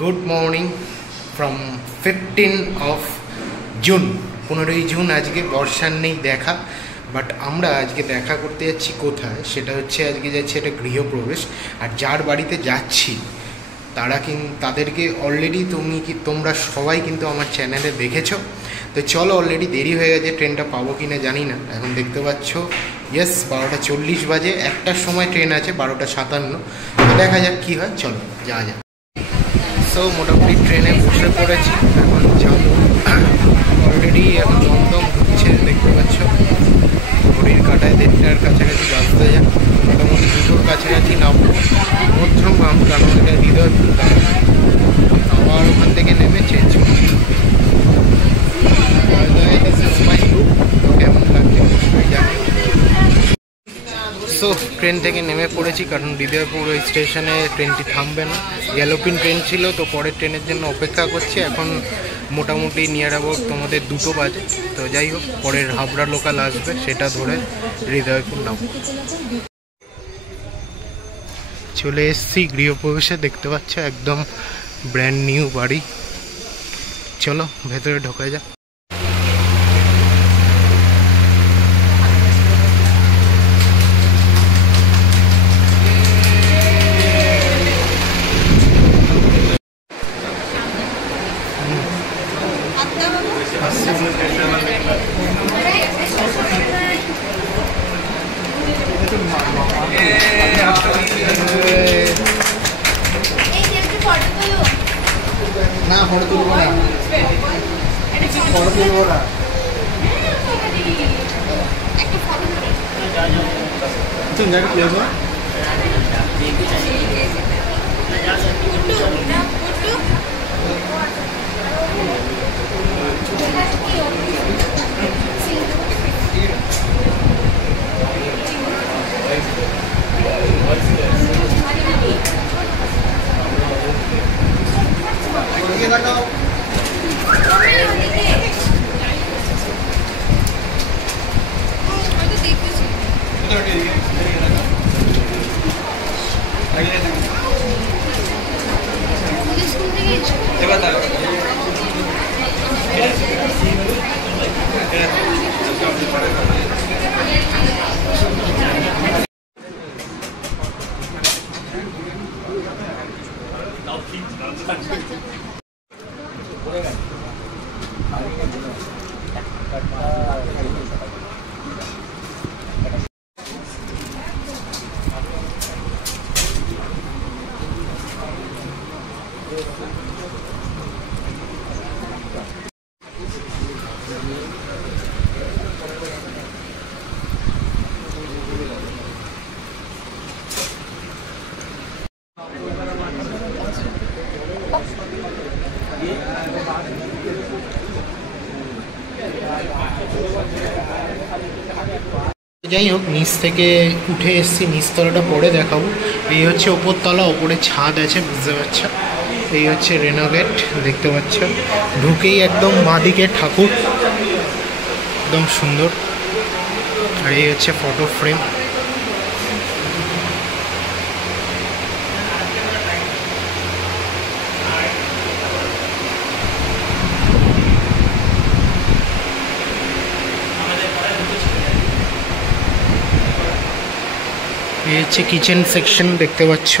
Good morning from 15 of June. 15ই June আজকে বর্ষার নেই দেখা, বাট আমরা আজকে দেখা করতে যাচ্ছি কোথায় সেটা হচ্ছে আজকে যাচ্ছি একটা গৃহপ্রবেশ। আর যার বাড়িতে যাচ্ছি তাদেরকে অলরেডি তোমরা সবাই কিন্তু আমার চ্যানেলে দেখেছো। তো চলো, অলরেডি দেরি হয়ে গেছে, ট্রেনটা পাবো কি না জানি না। এখন দেখতে পাচ্ছ ইয়েস 12টা 40 বাজে, একটার সময় ট্রেন আছে 12টা 57। তো দেখা যাক কী হয়, চলো যাওয়া যাক। সো মোটামুটি ট্রেনে বসে পড়েছি, এখন যাবো। অলরেডি এখন দমদম ঘুরছে, দেখতে পাচ্ছ ঘড়ির কাঁটায় 1:30টার কাছাকাছি বাজতে যায়। মোটামুটি 2টোর কাছাকাছি নামবো মধ্যমগ্রাম, কারণ এটা হৃদয়পুর। আবার ওখান থেকে নেমে চেঞ্জ করছি। কেমন লাগছে অবশ্যই জানি। সো ট্রেন থেকে নেমে পড়েছি, কারণ হৃদয়পুর ওই স্টেশনে ট্রেনটি থামবে না। ইয়েলোপিন ট্রেন ছিল, তো পরের ট্রেনের জন্য অপেক্ষা করছি। এখন মোটামুটি নিয়ার অ্যাবাউট তোমাদের 2টো বাজে। তো যাই হোক, পরের হাবড়া লোকাল আসবে, সেটা ধরে হৃদয়পুর নাম। চলে এসছি গৃহপ্রবেশে, দেখতে পাচ্ছ একদম ব্র্যান্ড নিউ বাড়ি। চলো ভেতরে ঢোকা যাক। না ফটো তুলবো না, ফটো তুলবো না। যাই হোক, নিচ থেকে উঠে এসেছি, নিচতলাটা পরে দেখাবো। এই হচ্ছে ওপরতলা, ওপরে ছাদ আছে, বুঝতে পারছো। এই হচ্ছে রেনো গেট, দেখতে পাচ্ছ। ঢুকেই একদম বাঁদিকে ঠাকুর, একদম সুন্দর। আর এই হচ্ছে ফটো ফ্রেম। এই হচ্ছে কিচেন সেকশন, দেখতে পাচ্ছ।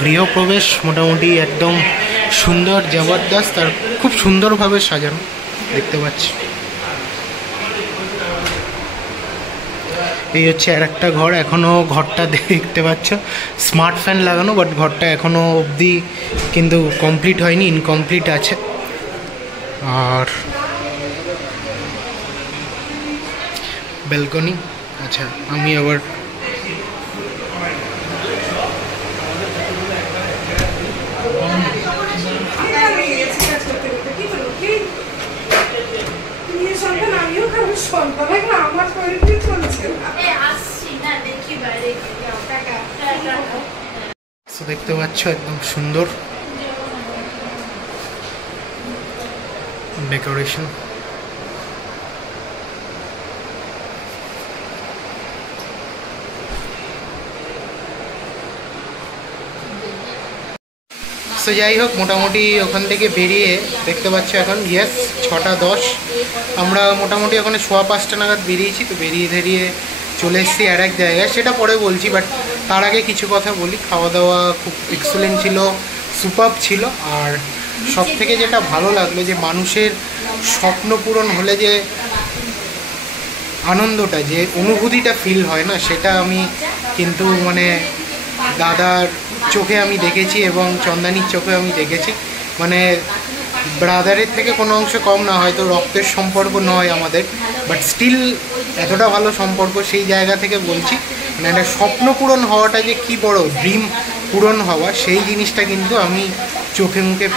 গৃহপ্রবেশ মোটামুটি একদম সুন্দর, জবরদস্ত, আর খুব সুন্দরভাবে সাজানো, দেখতে পাচ্ছি। এই হচ্ছে আর একটা ঘর, এখনও ঘরটা দেখতে পাচ্ছ স্মার্ট ফ্যান লাগানো, বাট ঘরটা এখনও অবধি কিন্তু কমপ্লিট হয়নি, ইনকমপ্লিট আছে। আর ব্যালকনি। আচ্ছা, আমি আবার দেখতে পাচ্ছ একদম সুন্দর ডেকোরেশন। তো যাই হোক, মোটামুটি ওখান থেকে বেরিয়ে দেখতে পাচ্ছ এখন ইয়েস 6:10, আমরা মোটামুটি ওখানে 5:15 নাগাদ বেরিয়েছি। তো বেরিয়ে চলে এসেছি আর এক জায়গায়, সেটা পরে বলছি, বাট তার আগে কিছু কথা বলি। খাওয়া দাওয়া খুব এক্সেলেন্ট ছিল, সুপারব ছিল। আর সব থেকে যেটা ভালো লাগলো যে মানুষের স্বপ্ন পূরণ হলে যে আনন্দটা, যে অনুভূতিটা ফিল হয় না, সেটা আমি কিন্তু মানে দাদার চোখে আমি দেখেছি এবং চন্দানির চোখে আমি দেখেছি। মানে ব্রাদারের থেকে কোনো অংশ কম না, হয়তো রক্তের সম্পর্ক নয় আমাদের, বাট স্টিল এতটা ভালো সম্পর্ক। সেই জায়গা থেকে বলছি, মানে একটা স্বপ্ন পূরণ হওয়াটা যে কী বড়, ড্রিম পূরণ হওয়া, সেই জিনিসটা কিন্তু আমি চোখে মুখে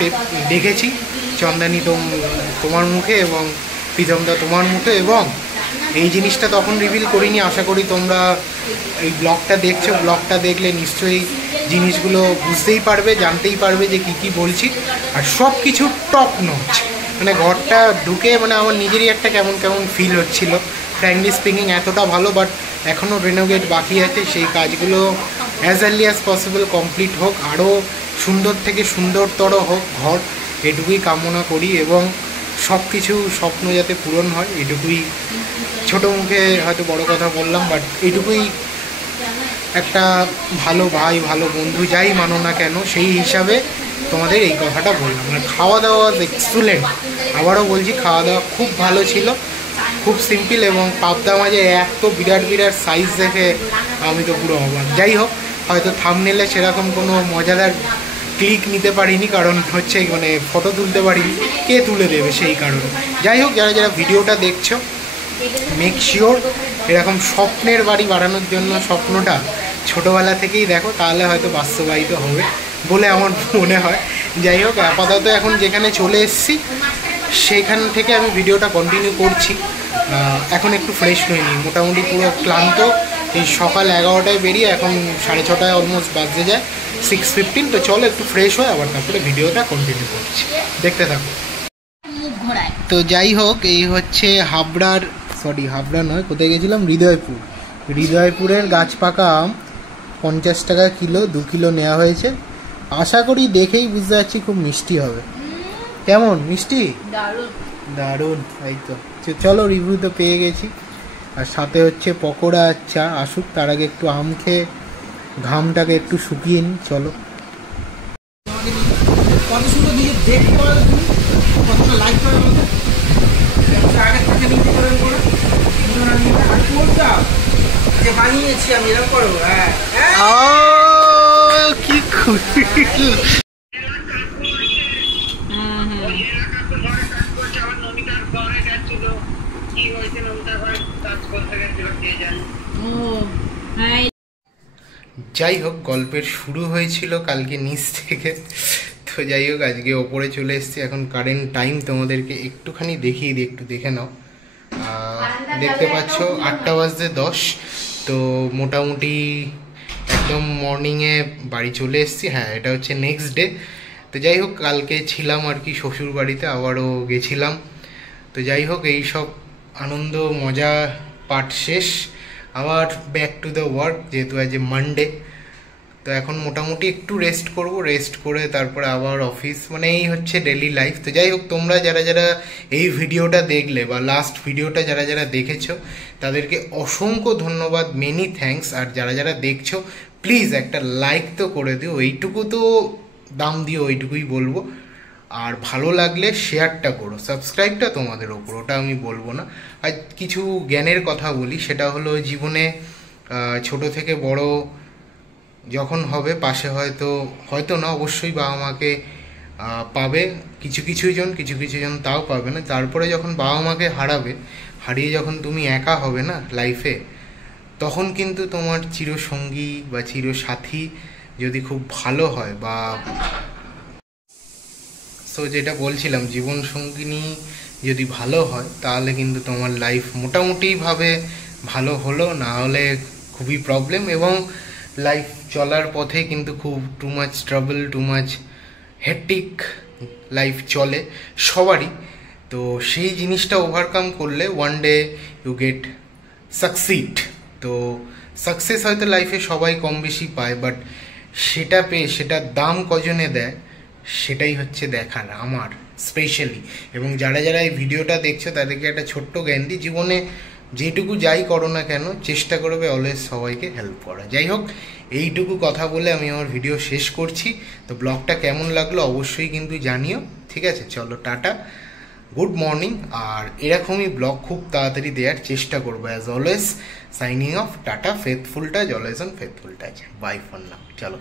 দেখেছি। চন্দানি তোমার মুখে এবং প্রীতমদা তোমার মুখে, এবং এই জিনিসটা তখন রিভিল করিনি। আশা করি তোমরা এই ব্লগটা দেখছো, ব্লগটা দেখলে নিশ্চয়ই জিনিসগুলো বুঝতেই পারবে, জানতেই পারবে যে কী কী বলছি। আর সব কিছু টপ নচ, মানে ঘরটা ঢুকে মানে আমার নিজেরই একটা কেমন কেমন ফিল হচ্ছিল। ফ্র্যাঙ্কলি স্পিকিং এতটা ভালো, বাট এখনও রেনোভেট বাকি আছে। সেই কাজগুলো as early as possible complete হোক, আরও সুন্দর থেকে সুন্দরতর হোক ঘর, এটুকুই কামনা করি। এবং সব কিছু স্বপ্ন যাতে পূরণ হয়, এটুকুই। ছোটো মুখে হয়তো বড় কথা বললাম, বাট এটুকুই একটা ভালো ভাই, ভালো বন্ধু, যাই মানো না কেন, সেই হিসাবে তোমাদের এই কথাটা বললাম। মানে খাওয়া দাওয়া এক্সেলেন্ট, আবারও বলছি, খাওয়া দাওয়া খুব ভালো ছিল, খুব সিম্পল। এবং পাবদা মাঝে এত বিরাট বিরাট সাইজ দেখে আমি তো পুরো অবাক। যাই হোক, হয়তো থাম্বনেলে সেরকম কোনো মজাদার ক্লিক নিতে পারিনি, কারণ হচ্ছে মানে ফটো তুলতে পারিনি, কে তুলে দেবে সেই কারণে। যাই হোক, যারা যারা ভিডিওটা দেখছো, মেক শিওর এরকম স্বপ্নের বাড়ি বানানোর জন্য স্বপ্নটা ছোটোবেলা থেকেই দেখো, তাহলে হয়তো বাস্তবায়িত হবে বলে আমার মনে হয়। যাই হোক, আপাতত এখন যেখানে চলে এসেছি সেখান থেকে আমি ভিডিওটা কন্টিনিউ করছি। এখন একটু ফ্রেশ হয়নি, মোটামুটি পুরো ক্লান্ত। এই সকাল 11টায় বেরিয়ে এখন 6:30 অলমোস্ট বাজতে যায়, 6:15। তো চলো একটু ফ্রেশ হয়ে আবার তারপরে ভিডিওটা কন্টিনিউ করছি, দেখতে থাকো। তো যাই হোক, এই হচ্ছে হাবড়া নয়, কোথায় গেছিলাম, হৃদয়পুরের গাছ পাকা আম, 50 টাকা কিলো, 2 কিলো নেওয়া হয়েছে। আশা করি দেখেই বুঝতে পারছি খুব মিষ্টি হবে। কেমন মিষ্টি? দারুণ। এই তো চলো, রিভিউ তো পেয়ে গেছি। আর সাথে হচ্ছে পকোড়া আর চা। আসুক, তার আগে একটু আম খেয়ে ঘামটাকে একটু শুকিয়ে নিই। চলো। বানিয়েছি আমি, এরকম করবো। হ্যাঁ, কি খুশি। যাই হোক, গল্পের শুরু হয়েছিল কালকে নিচ থেকে। তো যাই হোক, আজকে ওপরে চলে এসেছি। এখন কারেন্ট টাইম তোমাদেরকে একটুখানি দেখিয়ে দিই, একটু দেখে নাও। দেখতে পাচ্ছ 8:10। তো মোটামুটি একদম মর্নিংয়ে বাড়ি চলে এসেছি। হ্যাঁ, এটা হচ্ছে নেক্সট ডে। তো যাই হোক, কালকে ছিলাম আর কি শ্বশুর বাড়িতে, আবারও গেছিলাম। তো যাই হোক, এই সব আনন্দ মজা পার্ট শেষ, আবার ব্যাক টু দ্য ওয়ার্ক, যেহেতু আজ মানডে। তো এখন মোটামুটি একটু রেস্ট করব, রেস্ট করে তারপরে আবার অফিস, মানে এই হচ্ছে ডেলি লাইফ। তো যাই হোক, তোমরা যারা যারা এই ভিডিওটা দেখলে বা লাস্ট ভিডিওটা যারা যারা দেখেছো, তাদেরকে অসংখ্য ধন্যবাদ, মেনি থ্যাঙ্কস। আর যারা যারা দেখছো, প্লিজ একটা লাইক তো করে দিও, এইটুকু তো দাম দিও, ওইটুকুই বলবো। আর ভালো লাগলে শেয়ারটা করো, সাবস্ক্রাইবটা তোমাদের ওপর, ওটা আমি বলবো না। আর কিছু জ্ঞানের কথা বলি, সেটা হলো জীবনে ছোট থেকে বড় যখন হবে, পাশে হয়তো না, অবশ্যই বাবা মাকে পাবে, কিছু জন তাও পাবে না। তারপরে যখন বাবা মাকে হারিয়ে যখন তুমি একা হবে না লাইফে, তখন কিন্তু তোমার চিরসঙ্গী বা চিরসাথী যদি খুব ভালো হয়, বা সো যেটা বলছিলাম, জীবনসঙ্গিনী যদি ভালো হয়, তাহলে কিন্তু তোমার লাইফ মোটামুটিভাবে ভালো হলো, না হলে খুবই প্রবলেম। এবং লাইফ চলার পথে কিন্তু খুব too much trouble, too much hectic life চলে সবারই। তো সেই জিনিসটা ওভারকাম করলে one day you get succeed. তো সাকসেস হয়তো লাইফে সবাই কম বেশি পায়, বাট সেটা পেয়ে সেটার দাম কজনে দেয় সেটাই হচ্ছে দেখার আমার স্পেশালি। এবং যারা যারা এই ভিডিওটা দেখছো তাদেরকে একটা ছোট্ট জ্ঞান দিই, জীবনে যেটুকু যাই করো না কেন চেষ্টা করবে অলওয়েজ সবাইকে হেল্প করা। যাই হোক, এইটুকু কথা বলে আমি আমার ভিডিও শেষ করছি। তো ব্লগটা কেমন লাগলো অবশ্যই কিন্তু জানিও, ঠিক আছে? চলো টাটা, গুড মর্নিং। আর এরকমই ব্লগ খুব তাড়াতাড়ি দেওয়ার চেষ্টা করবো। As always signing off, tata, faithful touch, always on faithful touch, bye for now, চলো।